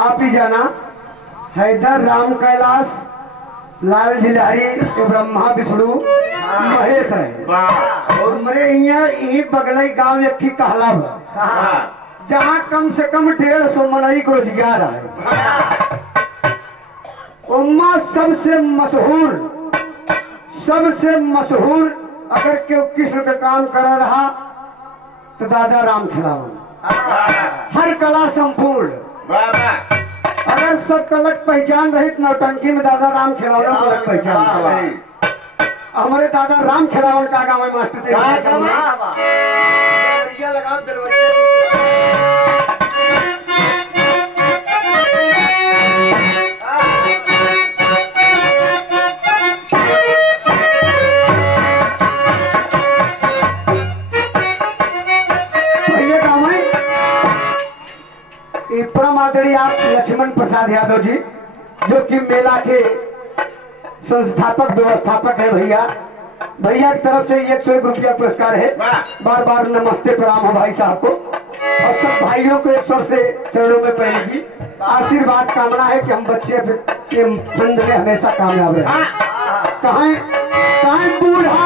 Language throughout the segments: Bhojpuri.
आप ही जाना हैदर राम कैलाश लाल लीलारी ब्रह्मा विष्णु महेश है और मेरे यहाँ यही बगल गांव एक कहला जहाँ कम से कम 150 मनई को रोजगार है। उम्मा सबसे मशहूर अगर क्यों कृष्ण का काम करा रहा तो दादा राम खिलावन हर कला संपूर्ण। अगर सब कलक पहचान रही तो नौटंकी में दादा राम खिलावन कलक पहचान हमारे दादा राम खिलावन का गाँव में मास्टर परम आदरणीय आप लक्ष्मण प्रसाद यादव जी जो कि मेला के संस्थापक व्यवस्थापक है भैया की तरफ से 101 रुपया पुरस्कार है। बार बार नमस्ते प्रणाम हो भाई साहब को और सब भाइयों को एक स्वर से चरणों में पड़ेगी आशीर्वाद कामना है कि हम बच्चे के फंड में हमेशा कामयाब रहे। कहाँ बूढ़ा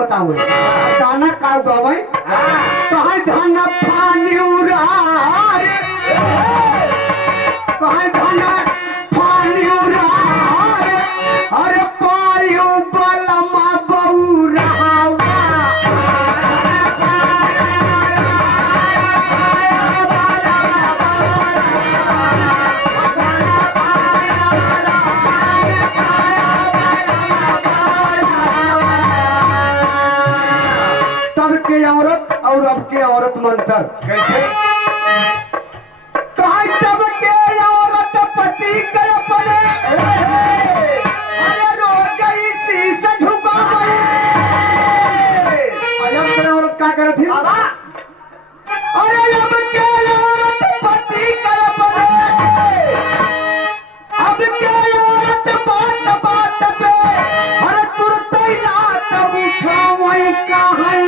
बताओ अचानक का गावे कहाँ धन पानी उड़ार कहाँ धन पानी उड़ार अरे पायु बलमा बउरावा औरत और अब के औरत मंतर कैसे कहा तब के औरत पति के अपने अरे रोज इसी से झुका अजब के औरत क्या करे थी अरे अब के औरत पति के अपने अब के औरत बात पे अरे तुरंत ही लात उठा वही कहाँ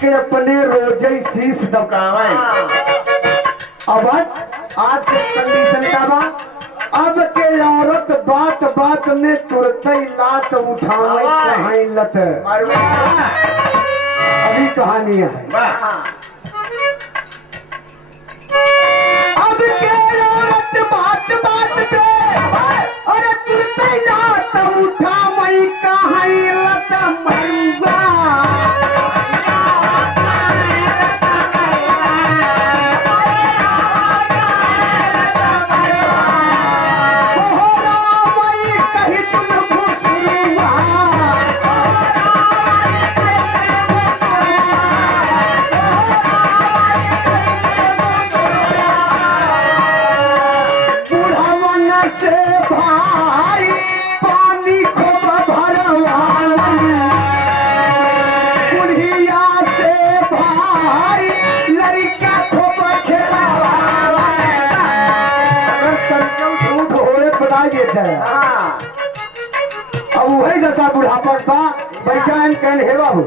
के अपने रोजे शीश दबकावे। अब आज के कंडीशन का बा अब के औरत बात में तुरंत लात उठावे कहीं लत अभी कहानी है। अब के औरत बात पे अरे तुरंत लात उठावे कहीं लत मरुआ अब वही दशा बुढ़ापा बैठान कहन हे बाबू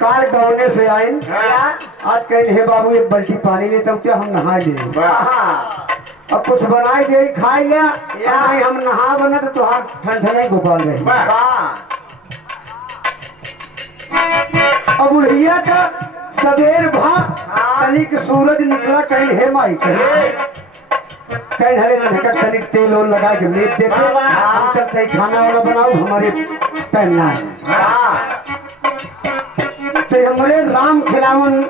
काल गौने से आइन आज कहन हे बाबू एक बल्टी पानी ले तब क्या हम नहा ले अब कुछ बनाई दे खाई लिया हम नहा बना तो तुहार ठंडा गोपाल रहे। अब बुढ़िया का सवेर भा तनिक सूरज निकला कहीं हे माई कहीं हले ननका तनिक तेल और लगा के मेज देते हम चलते ही खाना वाला बनाओ हमारे पहनना है तो हमारे राम खिलावन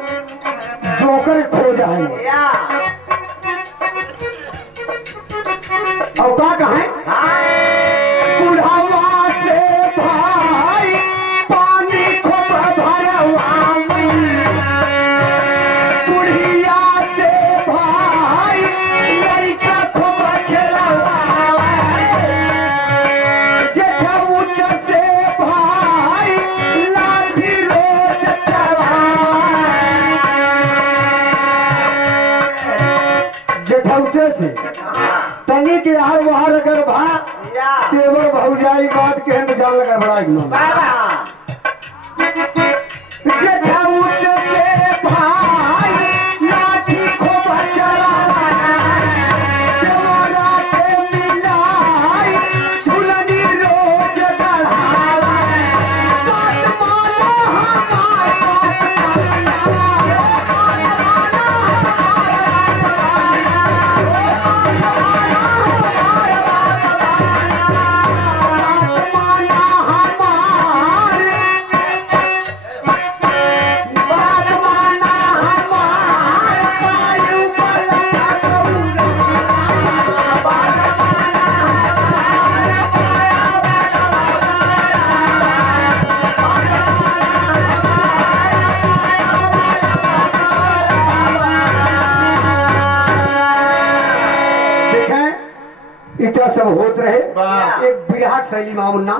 जोकर खो जाए और का कहें बुढ़ावा से भाई पानी खूब भरवा बुढ़िया से भाई लड़का खूब खिलवा जेठउट से भाई लाठी रोज चला जेठउट से तनी के हर बाहर अगर भा तेवर भौजाई बात के हम जान लगा बड़ा जेठउट से भाई लाठी खूब चलावा देवरा के मिलाई झुलनी रोज गढ़ावा बात मानो हमार इतना सब होत रहे एक बिरहा शैली मामुन्ना